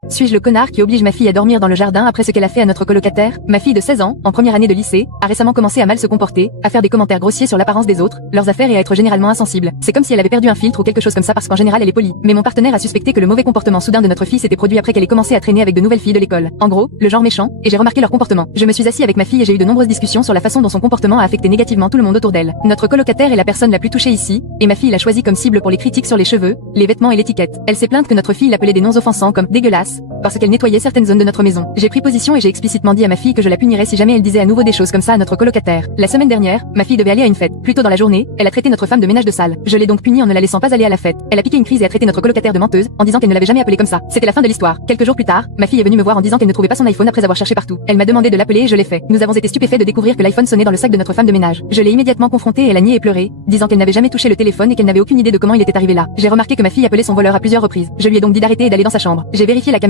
Suis-je le connard qui oblige ma fille à dormir dans le jardin après ce qu'elle a fait à notre colocataire? Ma fille de 16 ans, en première année de lycée, a récemment commencé à mal se comporter, à faire des commentaires grossiers sur l'apparence des autres, leurs affaires et à être généralement insensible. C'est comme si elle avait perdu un filtre ou quelque chose comme ça parce qu'en général elle est polie. Mais mon partenaire a suspecté que le mauvais comportement soudain de notre fille s'était produit après qu'elle ait commencé à traîner avec de nouvelles filles de l'école. En gros, le genre méchant, et j'ai remarqué leur comportement. Je me suis assis avec ma fille et j'ai eu de nombreuses discussions sur la façon dont son comportement a affecté négativement tout le monde autour d'elle. Notre colocataire est la personne la plus touchée ici, et ma fille l'a choisi comme cible pour les critiques sur les cheveux, les vêtements et l'étiquette. Elle s'est plainte que notre fille l'appelait des noms offensants comme dégueulasse, parce qu'elle nettoyait certaines zones de notre maison. J'ai pris position et j'ai explicitement dit à ma fille que je la punirais si jamais elle disait à nouveau des choses comme ça à notre colocataire. La semaine dernière, ma fille devait aller à une fête. Plus tôt dans la journée, elle a traité notre femme de ménage de salle. Je l'ai donc punie en ne la laissant pas aller à la fête. Elle a piqué une crise et a traité notre colocataire de menteuse, en disant qu'elle ne l'avait jamais appelée comme ça. C'était la fin de l'histoire. Quelques jours plus tard, ma fille est venue me voir en disant qu'elle ne trouvait pas son iPhone après avoir cherché partout. Elle m'a demandé de l'appeler et je l'ai fait. Nous avons été stupéfaits de découvrir que l'iPhone sonnait dans le sac de notre femme de ménage. Je l'ai immédiatement confrontée et elle a nié et pleuré, disant qu'elle n'avait jamais touché le téléphone et qu'elle n'avait aucune idée de comment il était arrivé là. J'ai remarqué que ma fille appelait son voleur à plusieurs reprises. Je lui ai donc dit d'arrêter et d'aller dans sa chambre. J'ai vérifié la